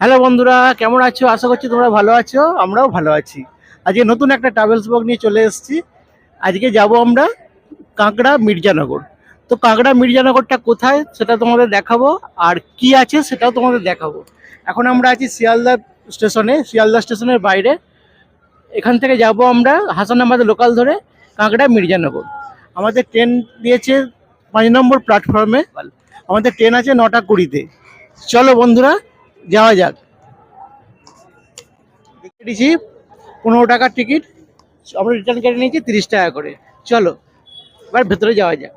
Hello বন্ধুরা, কেমন আছো? আশা করছি তোমরা ভালো আছো, আমরাও ভালো আছি। আজকে নতুন একটা ট্রাভেলস ব্লগ নিয়ে চলে এসেছি। আজকে যাব আমরা কাঁকড়া মির্জানগর। তো কাঁকড়া মির্জানগরটা কোথায় সেটা তোমাদের দেখাবো, আর কি আছে সেটাও তোমাদের দেখাবো। এখন আমরা আছি শিয়ালদা স্টেশনে, শিয়ালদা স্টেশনের বাইরে। এখান থেকে যাব আমরা হাসানাবাদ লোকাল ধরে কাঁকড়া মির্জানগর। আমাদের ট্রেন দিয়েছে 5 নম্বর প্ল্যাটফর্মে। আমাদের ট্রেন আছে 9টা 20-তে। চলো বন্ধুরা, যাওয়া যাক। দেখে দিয়েছি 15 টাকার টিকিট, আমরা রিটার্ন কেটে নিয়েছি 30 টাকা করে। চলো এবার ভেতরে যাওয়া যাক।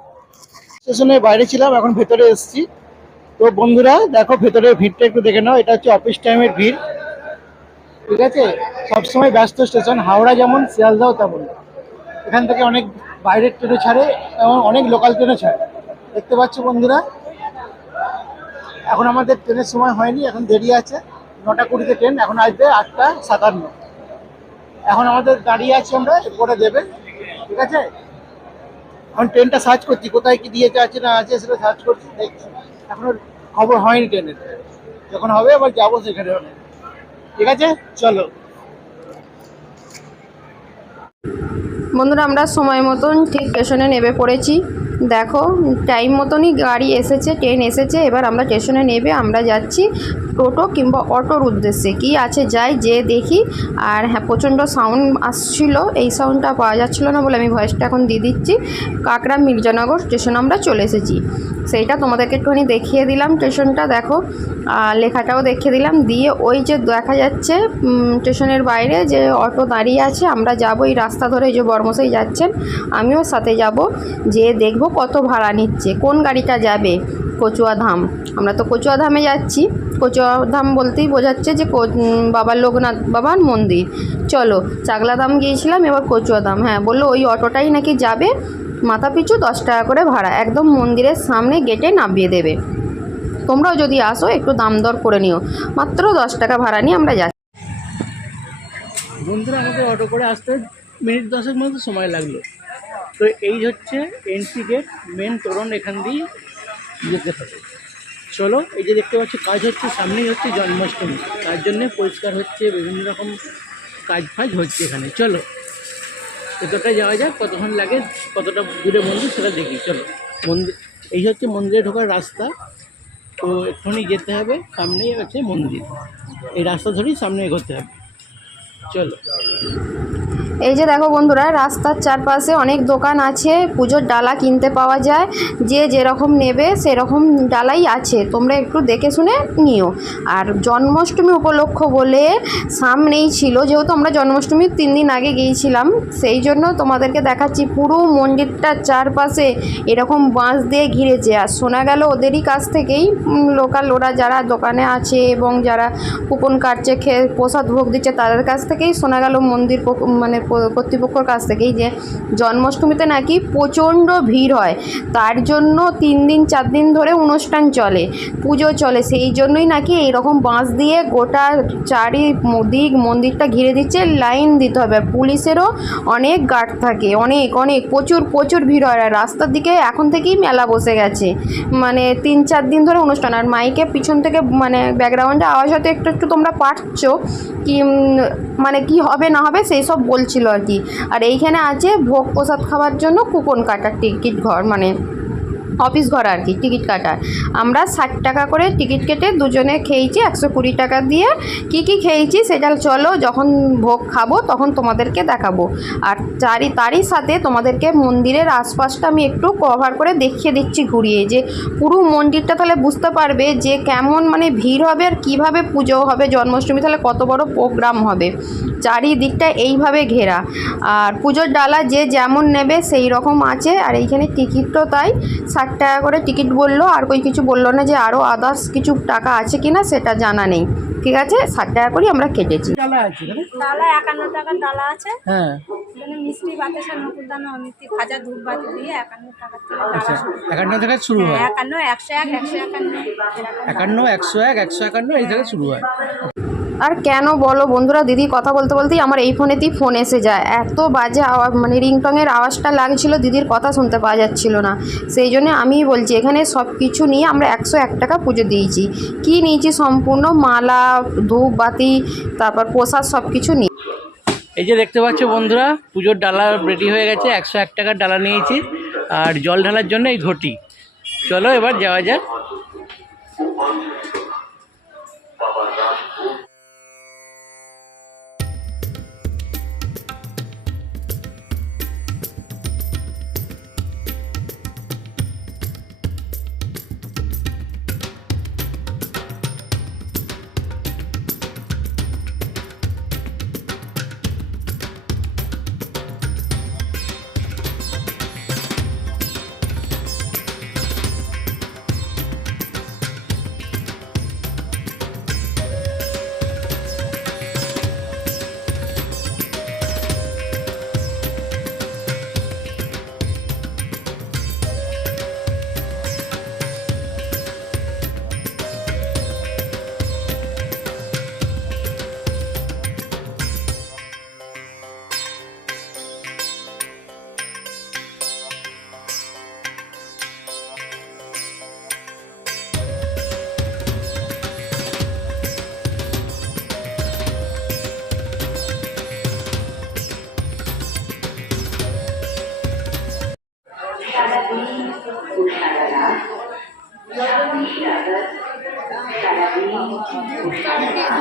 স্টেশনের বাইরে ছিলাম, এখন ভেতরে এসেছি। তো বন্ধুরা দেখো, ভেতরে ভিড়টা একটু দেখে নাও। এটা হচ্ছে অফিস টাইমের ভিড়, ঠিক আছে? সবসময় ব্যস্ত স্টেশন, হাওড়া যেমন শিয়ালদাও তেমন। এখান থেকে অনেক বাইরের ট্রেনও ছাড়ে এবং অনেক লোকাল ট্রেনও ছাড়ে। দেখতে পাচ্ছ বন্ধুরা, এখন আমাদের ট্রেনের সময় হয়নি, এখন দেরি আছে। 9টা 20-তে ট্রেন, এখন আসবে 8টা 57। এখন আমাদের দাঁড়িয়ে আছি, আমরা এরপরে দেবে, ঠিক আছে? এখন ট্রেনটা সার্চ করছি, কোথায় কি দিয়েছে আছে না আছে সেটা সার্চ করছি, দেখছি। এখনো খবর হয়নি ট্রেনের, যখন হবে আবার যাবো সেখানে। ঠিক আছে, চলো। বন্ধুরা, আমরা সময় মতন ঠিক স্টেশনে নেমে পড়েছি। দেখো, টাইম মতনই গাড়ি এসেছে, ট্রেন এসেছে। এবার আমরা স্টেশনে নেমে আমরা যাচ্ছি টোটো কিংবা অটোর উদ্দেশ্যে। কি আছে যাই যে দেখি। আর হ্যাঁ, প্রচণ্ড সাউন্ড আসছিল, এই সাউন্ডটা পাওয়া যাচ্ছিলো না বলে আমি ভয়েসটা এখন দিয়ে দিচ্ছি। কাঁকড়া মির্জানগর স্টেশন আমরা চলে এসেছি, সেইটা তোমাদেরকে একটুখানি দেখিয়ে দিলাম। স্টেশনটা দেখো, লেখাটাও দেখিয়ে দিলাম। দিয়ে ওই যে দেখা যাচ্ছে স্টেশনের বাইরে যে অটো দাঁড়িয়ে আছে, আমরা যাব এই রাস্তা ধরে। যে বর্মশাই যাচ্ছেন, আমিও সাথে যাব। যে দেখব কত ভাড়া নিচ্ছে, কোন গাড়িটা যাবে কচুয়াধাম। আমরা তো কচুয়াধামে যাচ্ছি। কচুয়াধাম বলতেই বোঝাচ্ছে যে বাবার লোকনাথ বাবার মন্দির। চলো, চাকলাধাম গিয়েছিলাম, এবার কচুয়াধাম। হ্যাঁ, বললো ওই অটোটাই নাকি যাবে, মাথা পিছু 10 টাকা করে ভাড়া, একদম মন্দিরের সামনে গেটে নামিয়ে দেবে। তোমরাও যদি আসো একটু দাম দর করে নিও, মাত্র 10 টাকা ভাড়া নিয়ে আমরা যাচ্ছি। বন্ধুরা, আমাদের অটো করে আসতে মিনিট 10-এর মতো সময় লাগলো। তো এই হচ্ছে এন্ট্রি গেট, মেন তোরণ, এখান দিয়ে যেতে হবে। চলো, এই যে দেখতে পাচ্ছ কাজ হচ্ছে, সামনেই হচ্ছে জন্মাষ্টমী, তার জন্যে পরিষ্কার হচ্ছে, বিভিন্ন রকম কাজ ফাজ হচ্ছে এখানে। চলো ভেতরটা যাওয়া যাক, কতক্ষণ লাগে, কতটা দূরে মন্দির সেটা দেখি। চলো মন্দির, এই হচ্ছে মন্দিরে ঢোকার রাস্তা। তো এক্ষুনি যেতে হবে, সামনেই আছে মন্দির, এই রাস্তা ধরেই সামনে এগোতে হবে। চলো। এই যে দেখো বন্ধুরা, রাস্তার চারপাশে অনেক দোকান আছে, পুজোর ডালা কিনতে পাওয়া যায়। যে যেরকম নেবে সেরকম ডালাই আছে, তোমরা একটু দেখে শুনে নিও। আর জন্মাষ্টমী উপলক্ষ বলে সামনেই ছিল, যেহেতু আমরা জন্মাষ্টমীর 3 দিন আগে গিয়েছিলাম, সেই জন্য তোমাদেরকে দেখাচ্ছি। পুরো মন্দিরটার চারপাশে এরকম বাঁশ দিয়ে ঘিরেছে। আর শোনা গেল ওদেরই কাছ থেকেই, লোকাল ওরা যারা দোকানে আছে এবং যারা কুপন কাটছে, খেয়ে প্রসাদ ভোগ দিচ্ছে, তাদের কাছ থেকেই শোনা গেল, মন্দির মানে কর্তৃপক্ষের কাছ থেকেই, যে জন্মাষ্টমীতে নাকি প্রচণ্ড ভিড় হয়। তার জন্য 3 দিন 4 দিন ধরে অনুষ্ঠান চলে, পুজো চলে। সেই জন্যই নাকি এইরকম বাঁশ দিয়ে গোটা চারিদিক মন্দিরটা ঘিরে দিচ্ছে। লাইন দিতে হবে, পুলিশেরও অনেক গার্ড থাকে, অনেক অনেক প্রচুর প্রচুর ভিড় হয়। আর রাস্তার দিকে এখন থেকেই মেলা বসে গেছে, মানে 3-4 দিন ধরে অনুষ্ঠান। আর মাইকে পিছন থেকে মানে ব্যাকগ্রাউন্ডে আওয়াজ হয়তো একটু একটু তোমরা পাচ্ছ, কি মানে কি হবে না হবে সেই সব বলছিল আর কি। আর এইখানে আছে ভোগ প্রসাদ খাওয়ার জন্য কুপন কাটার টিকিট ঘর, মানে অফিস ঘর আর কি, টিকিট কাটার। আমরা 60 টাকা করে টিকিট কেটে দুজনে খেয়েছি 120 টাকা দিয়ে। কি কি খেয়েছি সেটা চলো যখন ভোগ খাবো তখন তোমাদেরকে দেখাবো। আর তারই সাথে তোমাদেরকে মন্দিরের আশপাশটা আমি একটু কভার করে দেখিয়ে দিচ্ছি ঘুরিয়ে, যে পুরো মন্দিরটা, তাহলে বুঝতে পারবে যে কেমন মানে ভিড় হবে আর কিভাবে পুজো হবে জন্মাষ্টমী, তাহলে কত বড় প্রোগ্রাম হবে। চারিদিকটা এইভাবে ঘেরা। আর পুজোর ডালা যে যেমন নেবে সেই রকম আছে। আর এইখানে টিকিটও তাই 60 টাকা করে টিকিট বললো, আর কই কিছু বললো না যে আরও আদার্স কিছু টাকা আছে কি না সেটা জানা নেই। ঠিক আছে, 60 টাকা করেই আমরা কেটেছি। ডালা আছে এখানে? ডালা 51 টাকার ডালা আছে। হ্যাঁ, এখানে মিষ্টি বাতাসা নকুলদানা অমিতি খাজা ধূপবাতি দিয়ে 51 টাকা থেকে ডালা আচ্ছা, শুরু। 51 থেকে শুরু হয়? 51, 101, 151। 51, 101, 151 এই থেকে শুরু হয়। আর কেন বলো বন্ধুরা, দিদি কথা বলতে বলতেই আমার এই ফোনেতেই ফোন এসে যায়। এত বাজে আওয়াজ, মানে রিংটংয়ের আওয়াজটা লাগছিল, দিদির কথা শুনতে পাওয়া যাচ্ছিল না। সেই জন্য আমিই বলছি, এখানে সব কিছু নিয়ে আমরা 101 টাকা পুজো দিয়েছি। কি নিয়েছি? সম্পূর্ণ মালা, ধূপ বাতি, তারপর প্রসাদ, সব কিছু নিয়ে। এই যে দেখতে পাচ্ছ বন্ধুরা, পুজোর ডালা রেডি হয়ে গেছে। 101 টাকার ডালা নিয়েছি, আর জল ঢালার জন্য এই ঘটি। চলো এবার যাওয়া যাক।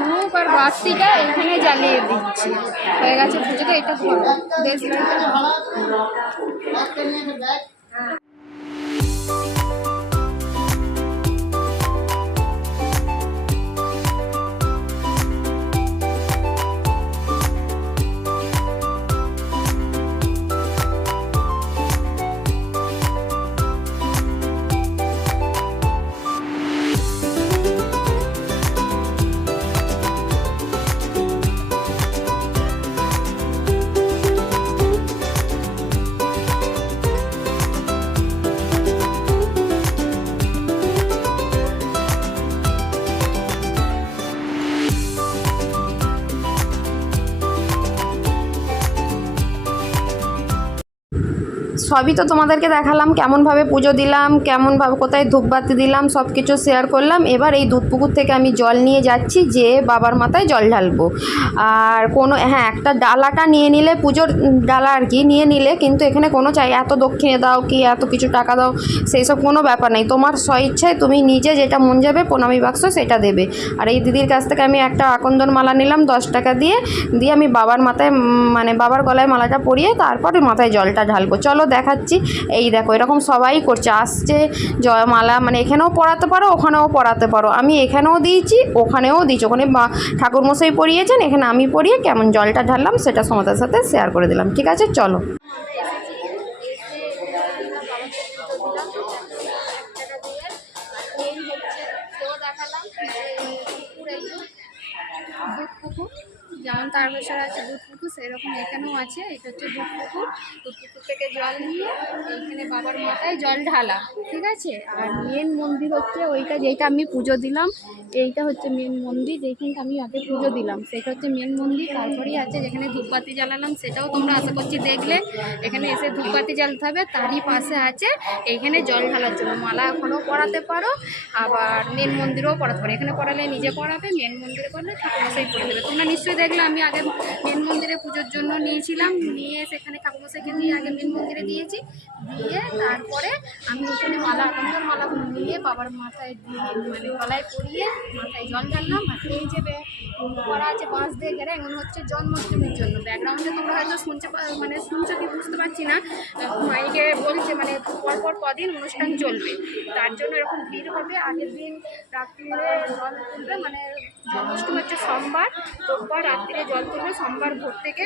ধূপ আর বাতিটা এখানে জ্বালিয়ে দিচ্ছি। হয়ে গেছে পুজোতে, এটা ধরো দেশ সবই তো তোমাদেরকে দেখালাম, কেমনভাবে পুজো দিলাম, কেমনভাবে কোথায় ধূপবাতি দিলাম, সব কিছু শেয়ার করলাম। এবার এই দুধ পুকুর থেকে আমি জল নিয়ে যাচ্ছি, যে বাবার মাথায় জল ঢালবো। আর কোনো একটা ডালাটা নিয়ে নিলে, পুজোর ডালা আর কি নিয়ে নিলে, কিন্তু এখানে কোনো এত দক্ষিণে দাও কি এত কিছু টাকা দাও সেই সব কোনো ব্যাপার নেই। তোমার স্বইচ্ছায় তুমি নিজে যেটা মন যাবে প্রণামী বাক্স সেটা দেবে। আর এই দিদির কাছ থেকে আমি একটা আকন্দন মালা নিলাম 10 টাকা দিয়ে আমি বাবার মাথায়, মানে বাবার গলায় মালাটা পরিয়ে তারপরে মাথায় জলটা ঢালবো। চলো দেখাচ্ছি। এই দেখো, এরকম সবাই করছে, আসছে মালা, মানে এখানেও পরাতে পারো, ওখানেও পরাতে পারো। আমি এখানেও দিয়েছি, ওখানেও দিয়েছি। ওখানে ঠাকুরমশাই পরিয়েছেন, এখানে আমি পরিয়ে কেমন জলটা ঢাললাম সেটা তোমাদের সাথে শেয়ার করে দিলাম। ঠিক আছে, চলো। যেমন তারকেশ্বর আছে দুধ পুকুর, সেরকম এখানেও আছে। এটা হচ্ছে দুধ পুকুর। দুধ পুকুর থেকে জল নিয়ে এইখানে বাবার মাথায় জল ঢালা, ঠিক আছে। আর মেন মন্দির হচ্ছে ওইটা, যেটা আমি পুজো দিলাম, এইটা হচ্ছে মেন মন্দির, যেখানে আমি আগে পুজো দিলাম সেটা হচ্ছে মেন মন্দির। তারপরেই আছে যেখানে ধূপবাতি জ্বালালাম, সেটাও তোমরা আশা করছি দেখলে। এখানে এসে ধূপবাতি জ্বালতে হবে। তারই পাশে আছে এইখানে জল ঢালার জন্য মালা, এখনও পরাতে পারো, আবার মেন মন্দিরেও পরাতে পারো। এখানে পড়ালে নিজে পড়াবে, মেন মন্দিরে পড়লে ঠাকুরমশাই পড়ে দেবে। তোমরা নিশ্চয়ই দেখলে আমি আগে মেন মন্দিরে পুজোর জন্য নিয়েছিলাম, নিয়ে সেখানে ঠাকুরমশাইকে দিয়ে আগে মেন মন্দিরে দিয়েছি। দিয়ে তারপরে আমি এখানে মালা, আকন্দর মালাগুলো নিয়ে বাবার মাথায় দিয়ে, মানে গলায় পরিয়ে মাথায় জল ঢাললাম। আর এই যে করা আছে বাঁশ দিয়ে ঘেরা, এমন হচ্ছে জন্মাষ্টমীর জন্য। ব্যাকগ্রাউন্ডে তোমরা হয়তো শুনছো কি বুঝতে পারছি না, মাইকে বলছে মানে পরপর কদিন অনুষ্ঠান চলবে, তার জন্য এরকম ভিড় হবে। আগের দিন রাত্রিরে জল তুলবে, মানে জন্মাষ্টমী হচ্ছে সোমবার, রোববার রাত্রিরে জল তুলবে, সোমবার ভোর থেকে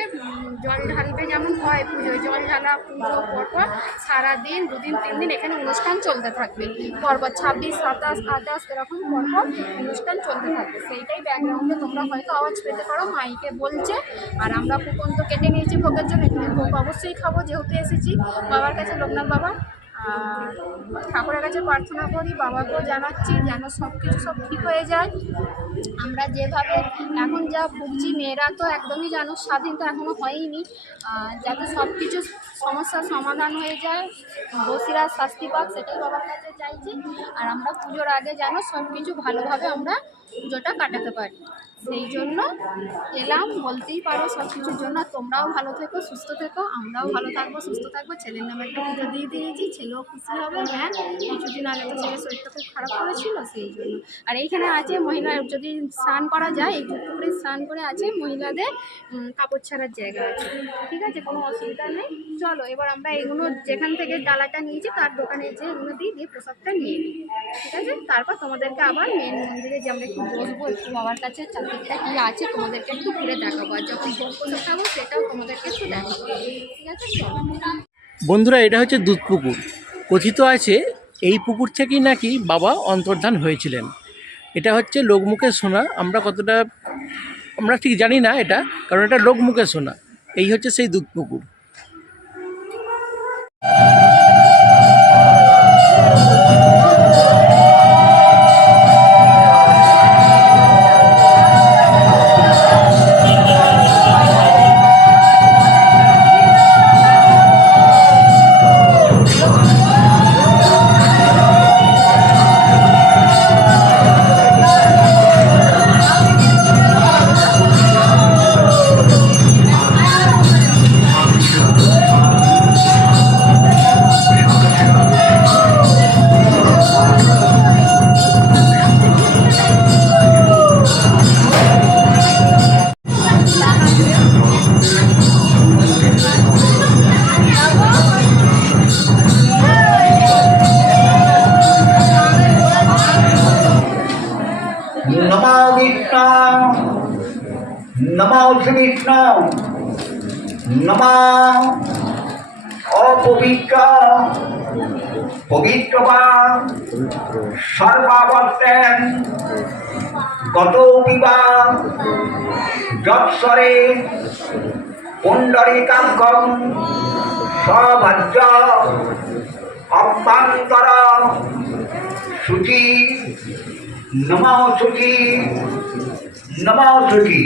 জল ঢালবে। যেমন হয় পুজোয় জল ঢালা, পুজো পরপর সারাদিন 2 দিন 3 দিন এখানে অনুষ্ঠান চলতে থাকবে। পরপর 26, 27, 28 এরকম পরপর অনুষ্ঠান চলতে থাকবে। সেইটাই ব্যাকগ্রাউন্ডে তোমরা হয়তো আওয়াজ পেতে পারো, মাইকে বলছে। আর আমরা কুপন তো কেটে নিয়েছি ভোগের জন্য, এখানে ভোগ অবশ্যই খাবো, যেহেতু এসেছি বাবার কাছে, লোকনাথ বাবা। আর ঠাকুরের কাছে প্রার্থনা করি, বাবাকেও জানাচ্ছি যেন সব কিছু সব ঠিক হয়ে যায়। আমরা যেভাবে এখন যা ভুগছি, মেয়েরা তো একদমই যেন স্বাধীন তো এখনও হয়নি, যাতে সব কিছু সমস্যার সমাধান হয়ে যায়, দোষীরা শাস্তি পাক, সেটাই বাবার কাছে চাইছি। আর আমরা পুজোর আগে যেন সব কিছু ভালোভাবে আমরা পুজোটা কাটাতে পারি, সেই জন্য এলাম বলতেই পারো সব কিছুর জন্য। আর তোমরাও ভালো থেকো, সুস্থ থেকো, আমরাও ভালো থাকবো, সুস্থ থাকবো। ছেলের নামে একটা পুজো দিয়ে দিয়েছি, ছেলেও খুশি হবে। হ্যাঁ, কিছুদিন আগে তো ছেলের শরীরটা খুব খারাপ করেছিল, সেই জন্য। আর এইখানে আছে মহিলা, যদি স্নান করা যায় এই পুকুরে স্নান করে আছে মহিলাদের কাপড় ছাড়ার জায়গা আছে, ঠিক আছে, কোনো অসুবিধা নেই। চলো এবার আমরা এগুলো যেখান থেকে ডালাটা নিয়েছি তার দোকানে যে এগুলো দিয়ে প্রসাদটা নিয়ে নিই, ঠিক আছে। তারপর তোমাদেরকে আবার মেন মন্দিরে যে আমরা একটু বসবো, একটু বাবার কাছে চারদিকটা কী আছে তোমাদেরকে একটু ঘুরে দেখাবো, আর যখন ভোগ প্রসাদ খাবো সেটাও তোমাদেরকে একটু দেখাবো, ঠিক আছে। চলো। বন্ধুরা, এটা হচ্ছে দুধ পুকুর। কথিত আছে এই পুকুর থেকেই নাকি বাবা অন্তর্ধান হয়েছিলেন। এটা হচ্ছে লোকমুখে শোনা, আমরা ঠিক জানি না এটা, কারণ এটা লোকমুখে শোনা। এই হচ্ছে সেই দুধ পুকুর। नमो विष्णु नमो श्री विष्णु नमो अपवित्र पवित्रवा सर्वावस्थेन गतो विवा जत्सरे पुंडरीकांकं सभज्य अभ्यंतर शुचि नमो शुचि नमो शुचि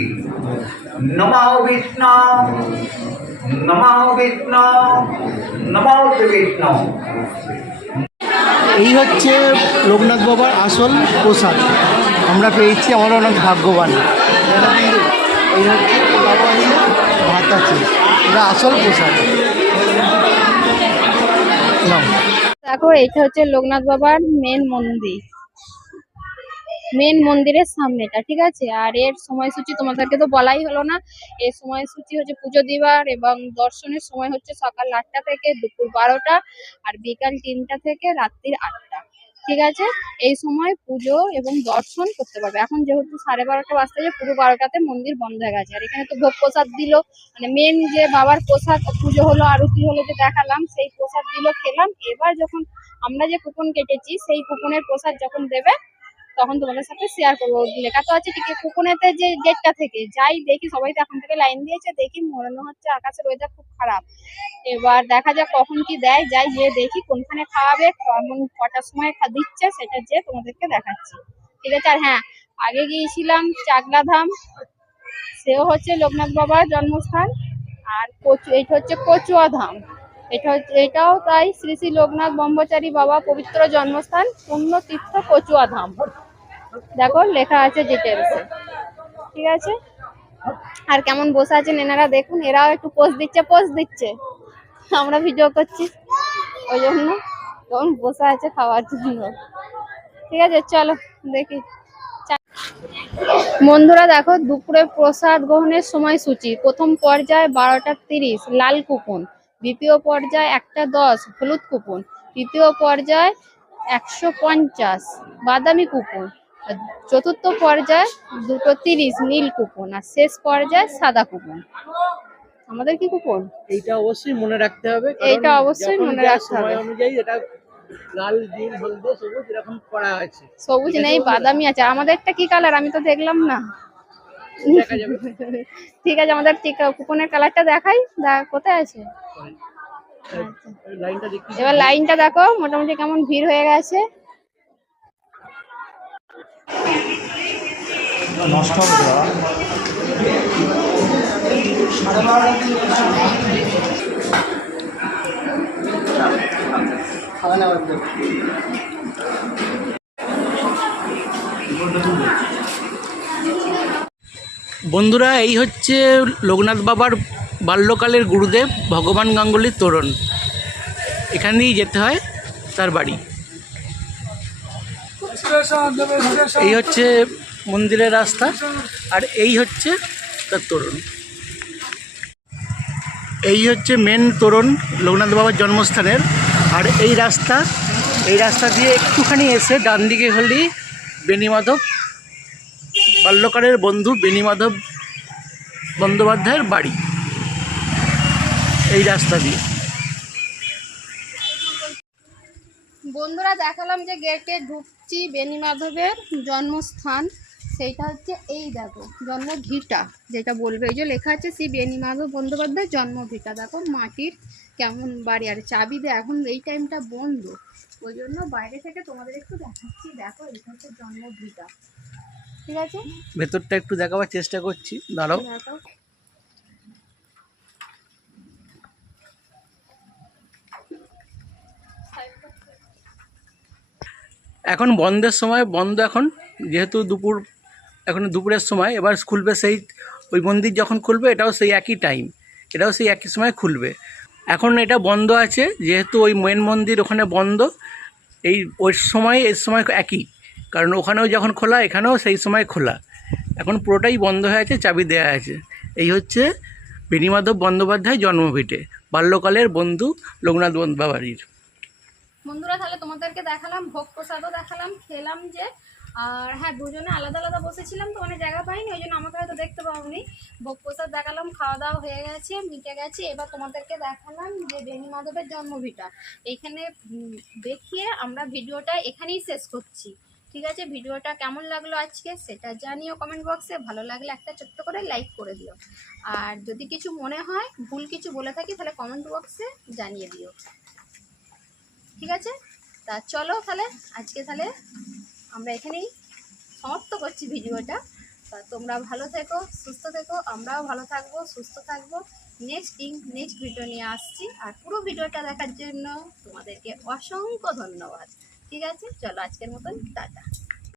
नमो विष्णु नमो विष्णु नमो श्री विष्णु। এই হচ্ছে লোকনাথ বাবার আসল প্রসাদ আমরা পেয়েছি, আমরা অনেক ভাগ্যবান। এই হচ্ছে বাবা আছে, ভাত আছে, এটা আসল প্রসাদ। নাও। দেখো এইটা হচ্ছে লোকনাথ বাবার মেন মন্দিরের সামনেটা, ঠিক আছে। আর এর সময়সূচি তোমাদেরকে তো বলাই হলো না। এর সময়সূচি হচ্ছে পুজো দিবার এবং দর্শনের সময় হচ্ছে সকাল 8টা থেকে দুপুর 12টা, আর বিকাল 3টা থেকে রাত্রির 8টা, ঠিক আছে। এই সময় পুজো এবং দর্শন করতে পারবে। এখন যেহেতু 12:30 বাজতে যে পুরো 12টাতে মন্দির বন্ধ হয়ে গেছে। আর এখানে তো ভোগ প্রসাদ দিল, মানে মেন যে বাবার প্রসাদ পুজো হলো আরতি হলো যে দেখালাম, সেই প্রসাদ দিল, খেলাম। এবার যখন আমরা যে কুপন কেটেছি সেই কুপনের প্রসাদ যখন দেবে তখন তোমাদের সাথে শেয়ার করবো। লেখা তো আছে ঠিক কুপনেতে যে গেটটা থেকে যাই, দেখি সবাই তো এখন থেকে লাইন দিয়েছে, দেখি মনে হচ্ছে আকাশের ওয়েদার খুব খারাপ। এবার দেখা যাক কখন কি দেয়, যাই গিয়ে দেখি কোনখানে খাওয়াবে, কেমন কটার সময় দিচ্ছে সেটা যে তোমাদেরকে দেখাচ্ছি, ঠিক আছে। আর হ্যাঁ, আগে গিয়েছিলাম চাকলাধাম, সেও হচ্ছে লোকনাথ বাবার জন্মস্থান। আর এইটা হচ্ছে কচুয়া ধাম, এটাও তাই, শ্রী শ্রী লোকনাথ ব্রহ্মচারী বাবা পবিত্র জন্মস্থান পুণ্যতীর্থ কচুয়া ধাম। দেখো লেখা আছে ডিটেলসে, ঠিক আছে। আর কেমন বসে আছেন এনারা দেখুন, এরাও একটু পোজ দিচ্ছে, আমরা ভিডিও করছি ওই জন্য তখন বসে আছে খাওয়ার জন্য, ঠিক আছে। চলো দেখি। বন্ধুরা দেখো দুপুরে প্রসাদ গ্রহণের সময়সূচি। প্রথম পর্যায়ে 12টা 30 লাল কুপন, দ্বিতীয় পর্যায়ে 1টা 10 হলুদ কুপন, তৃতীয় পর্যায়ে 150 বাদামি কুপন, আর চতুর্থ পর্যায়ে 2:30 নীল কুপন, আর শেষ পর্যায়ে সাদা কুপন। আমাদের কি কুপন? এইটা অবশ্যই মনে রাখতে হবে, এইটা অবশ্যই মনে রাখতে হবে। সময় অনুযায়ী এটা লাল, নীল, হলদে, সবুজ এরকম করা আছে। সবুজ নেই, বাদামি আছে। আমাদেরটা কি কালার আমি তো দেখলাম না। দেখা যাবে। ঠিক আছে, আমাদের কুপনের কালারটা দেখাই, কোথায় আছে? লাইনটা দেখি। এবার লাইনটা দেখো মোটামুটি কেমন ভিড় হয়ে গেছে। নষ্ট হবে না। বন্ধুরা, এই হচ্ছে লোকনাথ বাবার বাল্যকালের গুরুদেব ভগবান গাঙ্গুলির তোরণ। এখান দিয়েই যেতে হয় তার বাড়ি। এই হচ্ছে মন্দিরের রাস্তা, আর এই হচ্ছে তার তোরণ। এই হচ্ছে মেন তোরণ লোকনাথ বাবার জন্মস্থানের। আর এই রাস্তা দিয়ে একটুখানি এসে ডান দিকে হলেই বেণীমাধব, বাল্যকালের বন্ধু বেণীমাধব বন্দ্যোপাধ্যায়ের বাড়ি। এই রাস্তা দিয়ে। বন্ধুরা দেখালাম যে গেটে ঢুকছি বেণীমাধবের জন্মস্থান, সেইটা হচ্ছে এই দেখো জন্মভিটা, যেটা বলবে এই যে লেখা আছে শ্রী বেণীমাধব বন্দ্যোপাধ্যায়ের জন্মভিটা। দেখো মাটির কেমন বাড়ি, আর চাবি দিয়ে এখন এই টাইমটা বন্ধ, ওই জন্য বাইরে থেকে তোমাদের একটু দেখাচ্ছি। দেখো এটা হচ্ছে জন্মভিটা, ঠিক আছে? ভেতরটা একটু দেখাবার চেষ্টা করছি, দাঁড়াও। দেখো এখন বন্ধের সময়, বন্ধ এখন, যেহেতু এখন দুপুরের সময়। এবার খুলবে সেই ওই মন্দির যখন খুলবে, এটাও সেই একই টাইম, এটাও সেই একই সময় খুলবে। এখন এটা বন্ধ আছে যেহেতু ওই মেন মন্দির ওখানে বন্ধ। ওই সময় এর সময় একই, কারণ ওখানেও যখন খোলা এখানেও সেই সময় খোলা। এখন পুরোটাই বন্ধ হয়ে আছে, চাবি দেওয়া আছে। এই হচ্ছে বেণীমাধব বন্দ্যোপাধ্যায় জন্মভিটে, বাল্যকালের বন্ধু লোকনাথ বাবাড়ির। বন্ধুরা তাহলে তোমাদেরকে দেখালাম, ভোগ প্রসাদও দেখালাম, খেলাম যে। আর হ্যাঁ, দুজনে আলাদা আলাদা বসেছিলাম তো মানে জায়গা পাইনি, ওই জন্য আমাকে হয়তো দেখতে পাওনি। ভোগ প্রসাদ দেখালাম, খাওয়া দাওয়া হয়ে গেছে, মিটে গেছে। এবার তোমাদেরকে দেখালাম যে বেণীমাধবের জন্মভিটা। এখানে দেখিয়ে আমরা ভিডিওটা এখানেই শেষ করছি, ঠিক আছে? ভিডিওটা কেমন লাগলো আজকে সেটা জানিও কমেন্ট বক্সে। ভালো লাগলে একটা ছোট্ট করে লাইক করে দিও, আর যদি কিছু মনে হয় ভুল কিছু বলে থাকি তাহলে কমেন্ট বক্সে জানিয়ে দিও, ঠিক আছে? তা চলো তাহলে আজকে তাহলে আমরা এখানেই সমাপ্ত করছি ভিডিওটা। তা তোমরা ভালো থেকো, সুস্থ থেকো, আমরাও ভালো থাকবো, সুস্থ থাকবো। নেক্সট ভিডিও নিয়ে আসছি। আর পুরো ভিডিওটা দেখার জন্য তোমাদেরকে অসংখ্য ধন্যবাদ, ঠিক আছে? চলো আজকের মতন টাটা।